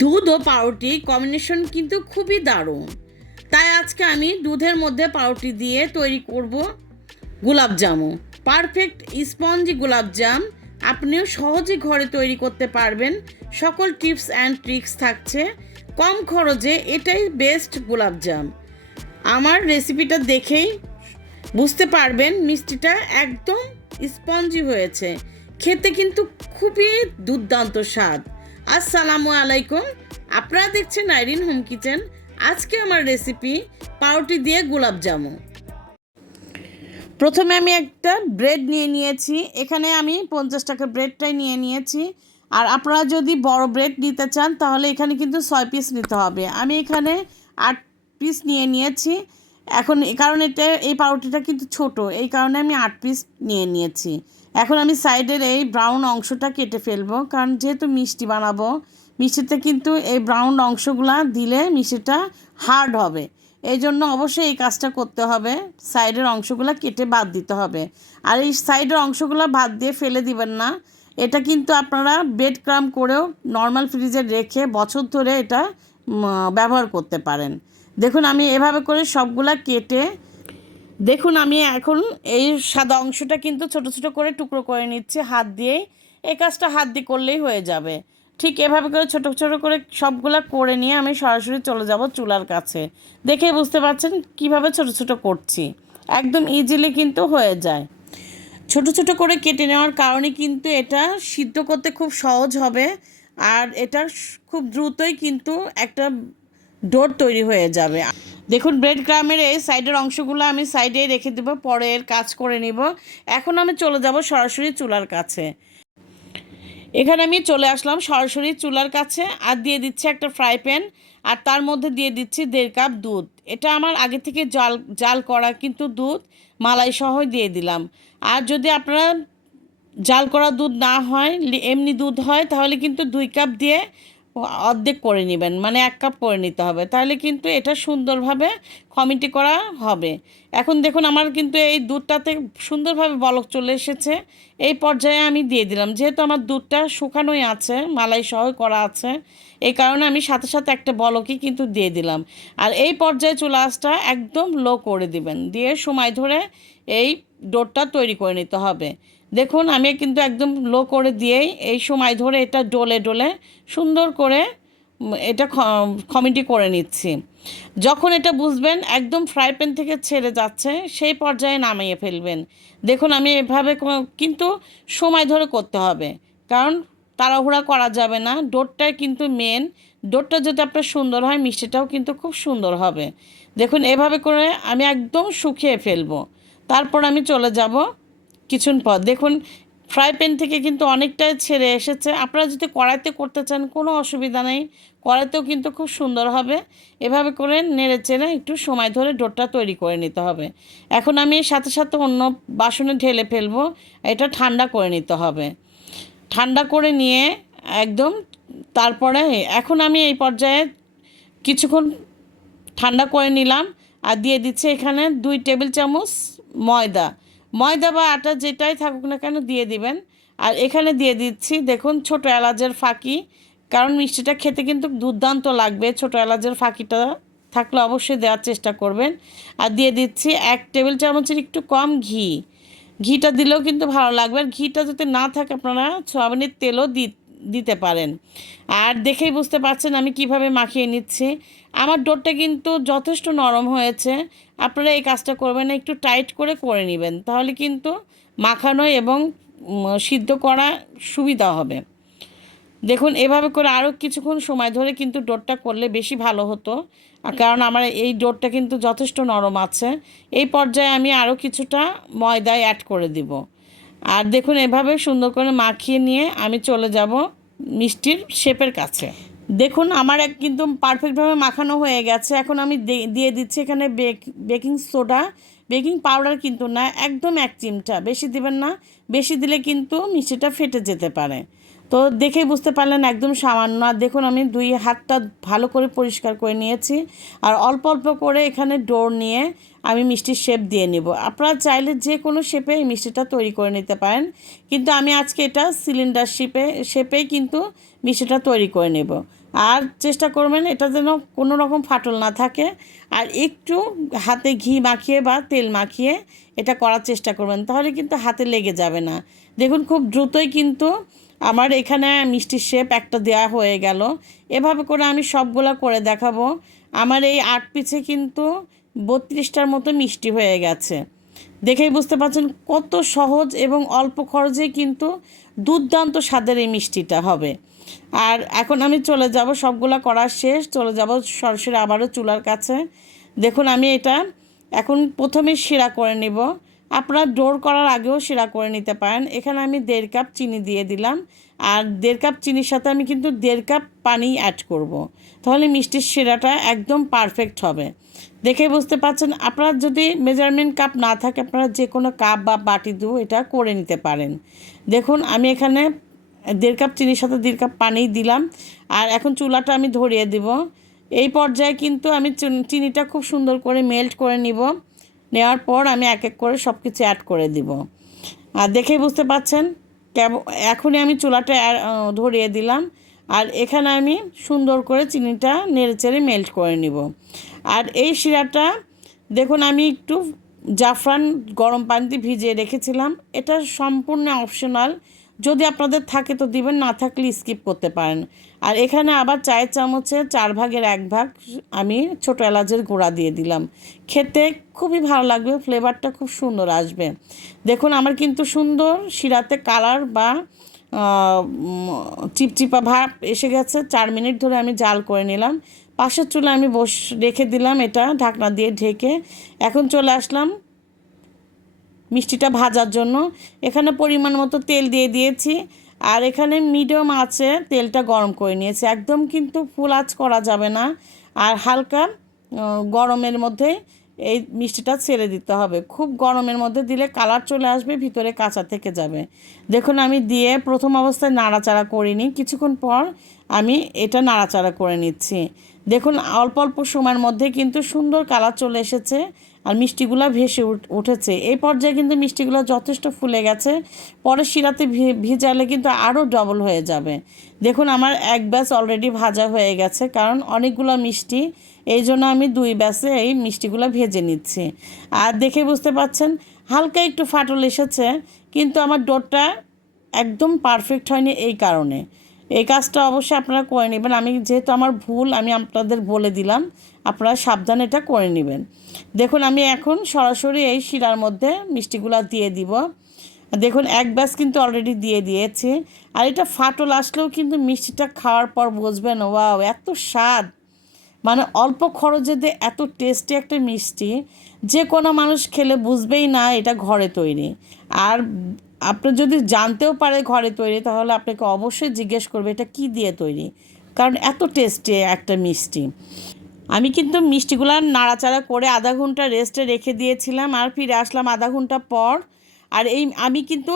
দুধ ও পাউরুটি কম্বিনেশন কিন্তু খুবই দারুণ। তাই আজকে আমি দুধের মধ্যে পাউরুটি দিয়ে তৈরি করব গোলাপজামু পারফেক্ট স্পঞ্জি গোলাপজাম আপনিও সহজে ঘরে তৈরি করতে পারবেন। সকল টিপস অ্যান্ড ট্রিক্স থাকছে। কম খরচে এটাই বেস্ট গোলাপজাম আমার রেসিপিটা দেখেই বুঝতে পারবেন মিষ্টিটা একদম স্পঞ্জি হয়েছে। খেতে কিন্তু খুবই দুর্দান্ত স্বাদ। আসসালামু আলাইকুম। আপনারা দেখছেন আইরিন হোম কিচেন। আজকে আমার রেসিপি পাউরুটি দিয়ে গোলাপ জামু। প্রথমে আমি একটা ব্রেড নিয়ে নিয়েছি। এখানে আমি পঞ্চাশ টাকার ব্রেডটাই নিয়ে নিয়েছি। আর আপনারা যদি বড় ব্রেড নিতে চান, তাহলে এখানে কিন্তু ছয় পিস নিতে হবে। আমি এখানে আট পিস নিয়ে নিয়েছি। এখন কারণ এটা, এই পাউরুটিটা কিন্তু ছোট, এই কারণে আমি আট পিস নিয়ে নিয়েছি। এখন আমি সাইডের এই ব্রাউন অংশটা কেটে ফেলব, কারণ যেহেতু মিষ্টি বানাবো, মিষ্টিতে কিন্তু এই ব্রাউন অংশগুলা দিলে মিষ্টিটা হার্ড হবে। এই জন্য অবশ্যই এই কাজটা করতে হবে, সাইডের অংশগুলো কেটে বাদ দিতে হবে। আর এই সাইডের অংশগুলো বাদ দিয়ে ফেলে দিবেন না, এটা কিন্তু আপনারা বেড ক্রাম করেও নর্মাল ফ্রিজে রেখে বছর ধরে এটা ব্যবহার করতে পারেন। দেখুন, আমি এভাবে করে সবগুলা কেটে, দেখুন, আমি এখন এই সাদা অংশটা কিন্তু ছোট ছোট করে টুকরো করে নিচ্ছি, হাত দিয়েই। এই কাজটা হাত দিয়ে করলেই হয়ে যাবে। ঠিক এভাবে করে ছোট ছোট করে সবগুলা করে নিয়ে আমি সরাসরি চলে যাব চুলার কাছে। দেখে বুঝতে পারছেন কীভাবে ছোট ছোট করছি? একদম ইজিলি কিন্তু হয়ে যায়। ছোট ছোট করে কেটে নেওয়ার কারণে কিন্তু এটা সিদ্ধ করতে খুব সহজ হবে, আর এটা খুব দ্রুতই কিন্তু একটা ডোর তৈরি হয়ে যাবে। দেখুন ব্রেড ক্রামের এই সাইডের অংশগুলো আমি সাইডে রেখে দেবো পরে এর কাজ করে নিব। এখন আমি চলে যাব সরাসরি চুলার কাছে। এখানে আমি চলে আসলাম সরাসরি চুলার কাছে, আর দিয়ে দিচ্ছি একটা ফ্রাই প্যান আর তার মধ্যে দিয়ে দিচ্ছি দেড় কাপ দুধ। এটা আমার আগে থেকে জাল জাল করা কিন্তু দুধ, মালাই সহ দিয়ে দিলাম। আর যদি আপনারা জাল করা দুধ না হয়, এমনি দুধ হয়, তাহলে কিন্তু দুই কাপ দিয়ে অর্ধেক করে নেবেন মানে এক কাপ করে নিতে হবে। তাহলে কিন্তু এটা সুন্দরভাবে কমিটি করা হবে। এখন দেখুন আমার কিন্তু এই দুধটাতে সুন্দরভাবে বলক চলে এসেছে। এই পর্যায়ে আমি দিয়ে দিলাম। যেহেতু আমার দুধটা শুকানোই আছে মালাই সহ করা আছে, এই কারণে আমি সাথে সাথে একটা বলকই কিন্তু দিয়ে দিলাম। আর এই পর্যায়ে চুলা আঁচটা একদম লো করে দিবেন। দিয়ে সময় ধরে এই ডোরটা তৈরি করে নিতে হবে। দেখুন, আমি কিন্তু একদম লো করে দিয়েই এই সময় ধরে এটা ডোলে ডোলে সুন্দর করে এটা কমিটি করে নিচ্ছি। যখন এটা বুঝবেন, একদম ফ্রাই প্যান থেকে ছেড়ে যাচ্ছে, সেই পর্যায়ে নামিয়ে ফেলবেন। দেখুন, আমি এভাবে কিন্তু সময় ধরে করতে হবে, কারণ তাড়াহুড়া করা যাবে না। ডোরটাই কিন্তু মেন ডোরটা যদি আপনার সুন্দর হয়, মিষ্টিটাও কিন্তু খুব সুন্দর হবে। দেখুন, এভাবে করে আমি একদম শুকিয়ে ফেলব। তারপর আমি চলে যাব কিছুন পর দেখুন ফ্রাই প্যান থেকে কিন্তু অনেকটাই ছেড়ে এসেছে। আপনারা যদি কড়াইতে করতে চান, কোনো অসুবিধা নেই। কড়াইতেও কিন্তু খুব সুন্দর হবে। এভাবে করে নেড়ে চেড়ে একটু সময় ধরে ডোরটা তৈরি করে নিতে হবে। এখন আমি সাথে সাথে অন্য বাসনে ঢেলে ফেলব। এটা ঠান্ডা করে নিতে হবে। ঠান্ডা করে নিয়ে একদম তারপরে এখন আমি এই পর্যায়ে কিছুক্ষণ ঠান্ডা করে নিলাম। আর দিয়ে দিচ্ছে এখানে দুই টেবিল চামচ ময়দা। ময়দা বা আটা যেটাই থাকুক না কেন দিয়ে দিবেন। আর এখানে দিয়ে দিচ্ছি, দেখুন, ছোট এলাচের ফাঁকি। কারণ মিষ্টিটা খেতে কিন্তু দুর্দান্ত লাগবে। ছোট এলাচের ফাঁকিটা থাকলে অবশ্যই দেওয়ার চেষ্টা করবেন। আর দিয়ে দিচ্ছি এক টেবিল চামচের একটু কম ঘি। ঘিটা দিলেও কিন্তু ভালো লাগবে। আর ঘিটা যদি না থাকে আপনারা সোয়াবিনের তেলও দিতে পারেন। আর দেখেই বুঝতে পারছেন আমি কীভাবে মাখিয়ে নিচ্ছি। আমার ডোরটা কিন্তু যথেষ্ট নরম হয়েছে। আপনারা এই কাজটা করবেন একটু টাইট করে করে নেবেন। তাহলে কিন্তু মাখানো এবং সিদ্ধ করা সুবিধা হবে। দেখুন, এভাবে করে আরও কিছুক্ষণ সময় ধরে কিন্তু ডোরটা করলে বেশি ভালো হতো। কারণ আমার এই ডোরটা কিন্তু যথেষ্ট নরম আছে। এই পর্যায়ে আমি আরও কিছুটা ময়দায় অ্যাড করে দিব। আর দেখুন, এভাবে সুন্দর করে মাখিয়ে নিয়ে আমি চলে যাব মিষ্টির শেপের কাছে। দেখুন, আমার এক কিন্তু পারফেক্টভাবে মাখানো হয়ে গেছে। এখন আমি দিয়ে দিচ্ছি এখানে bake baking soda baking powder কিন্তু না, একদম এক চিমটা। বেশি দিবেন না, বেশি দিলে কিন্তু মিষ্টিটা ফেটে যেতে পারে। তো দেখেই বুঝতে পারলেন একদম সামান্য। আর দেখুন, আমি দুই হাতটা ভালো করে পরিষ্কার করে নিয়েছি। আর অল্প অল্প করে এখানে ডোর নিয়ে আমি মিষ্টির শেপ দিয়ে নিব। আপনারা চাইলে যে কোনো শেপে এই মিষ্টিটা তৈরি করে নিতে পারেন। কিন্তু আমি আজকে এটা সিলিন্ডার শেপে শেপেই কিন্তু মিষ্টিটা তৈরি করে নেব। আর চেষ্টা করবেন এটা যেন কোনো রকম ফাটল না থাকে। আর একটু হাতে ঘি মাখিয়ে বা তেল মাখিয়ে এটা করার চেষ্টা করবেন। তাহলে কিন্তু হাতে লেগে যাবে না। দেখুন, খুব দ্রুতই কিন্তু আমার এখানে মিষ্টির শেপ একটা দেওয়া হয়ে গেল। এভাবে করে আমি সবগুলা করে দেখাবো। আমার এই আট পিছে কিন্তু বত্রিশটার মতো মিষ্টি হয়ে গেছে। দেখেই বুঝতে পারছেন কত সহজ এবং অল্প খরচে কিন্তু দুর্দান্ত স্বাদের এই মিষ্টিটা হবে। আর এখন আমি চলে যাব, সবগুলা করার শেষ। চলে যাব সরাসরি আবারও চুলার কাছে। দেখুন, আমি এটা এখন প্রথমে শিরা করে নিব। আপনারা ডোর করার আগেও সেরা করে নিতে পারেন। এখানে আমি দেড় কাপ চিনি দিয়ে দিলাম। আর দেড় কাপ চিনির সাথে আমি কিন্তু দেড় কাপ পানি অ্যাড করব। তাহলে মিষ্টির শিরাটা একদম পারফেক্ট হবে। দেখে বুঝতে পারছেন? আপনার যদি মেজারমেন্ট কাপ না থাকে, আপনারা যে কোনো কাপ বা বাটি দিয়েও এটা করে নিতে পারেন। দেখুন, আমি এখানে দেড় কাপ চিনির সাথে দেড় কাপ পানি দিলাম। আর এখন চুলাটা আমি ধরিয়ে দিব। এই পর্যায়ে কিন্তু আমি চিন- চিনিটা খুব সুন্দর করে মেল্ট করে নিব। নেওয়ার পর আমি এক এক করে সব কিছু অ্যাড করে দিব। আর দেখেই বুঝতে পাচ্ছেন কেমন এখনই আমি চুলাটা ধরিয়ে দিলাম। আর এখানে আমি সুন্দর করে চিনিটা নেড়ে চেড়ে মেল্ট করে নিব। আর এই শিরাটা দেখুন আমি একটু জাফরান গরম পানিতে ভিজিয়ে রেখেছিলাম। এটা সম্পূর্ণ অপশনাল যদি আপনাদের থাকে তো দিবেন, না থাকলে স্কিপ করতে পারেন। আর এখানে আবার চায়ের চামচে চার ভাগের এক ভাগ আমি ছোটো এলাচের গুঁড়া দিয়ে দিলাম। খেতে খুবই ভালো লাগবে ফ্লেভারটা খুব সুন্দর আসবে। দেখুন, আমার কিন্তু সুন্দর শিরাতে কালার বা চিপচিপা ভাব এসে গেছে। চার মিনিট ধরে আমি জাল করে নিলাম। পাশের চুলে আমি বস, রেখে দিলাম এটা ঢাকনা দিয়ে ঢেকে। এখন চলে আসলাম মিষ্টিটা ভাজার জন্য। এখানে পরিমাণ মতো তেল দিয়ে দিয়েছি। আর এখানে মিডিয়াম আছে, তেলটা গরম করে নিয়েছে। একদম কিন্তু ফুল আঁচ করা যাবে না। আর হালকা গরমের মধ্যে এই মিষ্টিটা ছেড়ে দিতে হবে। খুব গরমের মধ্যে দিলে কালার চলে আসবে, ভিতরে কাঁচা থেকে যাবে। দেখুন, আমি দিয়ে প্রথম অবস্থায় নাড়াচাড়া করিনি। কিছুক্ষণ পর আমি এটা নাড়াচাড়া করে নিচ্ছি। দেখুন, অল্প অল্প সময়ের মধ্যে কিন্তু সুন্দর কালার চলে এসেছে আর মিষ্টিগুলো ভেসে উঠ- উঠেছে। এই পর্যায়ে কিন্তু মিষ্টিগুলো যথেষ্ট ফুলে গেছে। পরে শিরাতে ভিজালে কিন্তু আরও ডবল হয়ে যাবে। দেখুন, আমার এক ব্যাচ অলরেডি ভাজা হয়ে গেছে, কারণ অনেকগুলো মিষ্টি এই জন্য আমি দুই ব্যাচে এই মিষ্টিগুলো ভেজে নিচ্ছি। আর দেখে বুঝতে পাচ্ছেন, হালকা একটু ফাটল এসেছে, কিন্তু আমার ডোরটা একদম পারফেক্ট হয়নি এই কারণে। এই কাজটা অবশ্যই আপনারা করে নেবেন। আমি যেহেতু আমার ভুল, আমি আপনাদের বলে দিলাম, আপনারা সাবধানে এটা করে নেবেন। দেখুন, আমি এখন সরাসরি এই শিরার মধ্যে মিষ্টিগুলো দিয়ে দিব। দেখুন, এক ব্যাস কিন্তু অলরেডি দিয়ে দিয়েছি। আর এটা ফাটল আসলেও কিন্তু মিষ্টিটা খাওয়ার পর বুঝবেন, ওয়াও, এত স্বাদ! মানে অল্প খরচে দিয়ে এত টেস্টি একটা মিষ্টি, যে কোনো মানুষ খেলে বুঝবেই না এটা ঘরে তৈরি। আর আপনি যদি জানতেও পারে ঘরে তৈরি, তাহলে আপনাকে অবশ্যই জিজ্ঞেস করবে এটা কি দিয়ে তৈরি? কারণ এত টেস্টি একটা মিষ্টি। আমি কিন্তু মিষ্টিগুলো নাড়াচাড়া করে আধা ঘণ্টা রেস্টে রেখে দিয়েছিলাম আর ফিরে আসলাম আধা ঘণ্টা পর। আর এই আমি কিন্তু,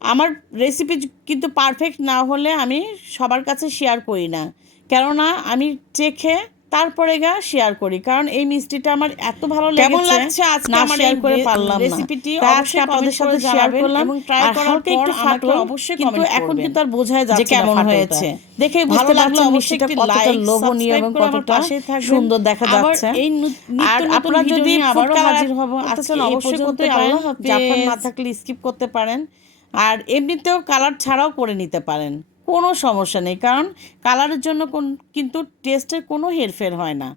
আমার রেসিপি কিন্তু পারফেক্ট না হলে আমি সবার কাছে শেয়ার করি না। কেননা আমি চেখে তারপরে গা শেয়ার করি। কারণ এই মিষ্টিটা আমার এত ভালো লেগেছে আজকে না শেয়ার করে পারলাম না। রেসিপিটি অবশ্যই আপনাদের সাথে শেয়ার করলাম। এবং আর করার পর একটু ফাটল অবশ্যই কিন্তু এখন কিন্তু আর বোঝাই যাচ্ছে কেমন হয়েছে। দেখেই ভালো লাগলে অবশ্যই একটি কতটা লোভনীয় এবং কতটা সুন্দর দেখা যাচ্ছে। এই আর আপনারা যদি আবারও হাজির হব। এই অবশ্যই করতে পারেন। জাফরান না থাকলে স্কিপ করতে পারেন। আর এমনিতেও কালার ছাড়াও করে নিতে পারেন। কোনো সমস্যা নেই। কারণ কালারের জন্য কোন কিন্তু টেস্টের কোনো হেরফের হয় না।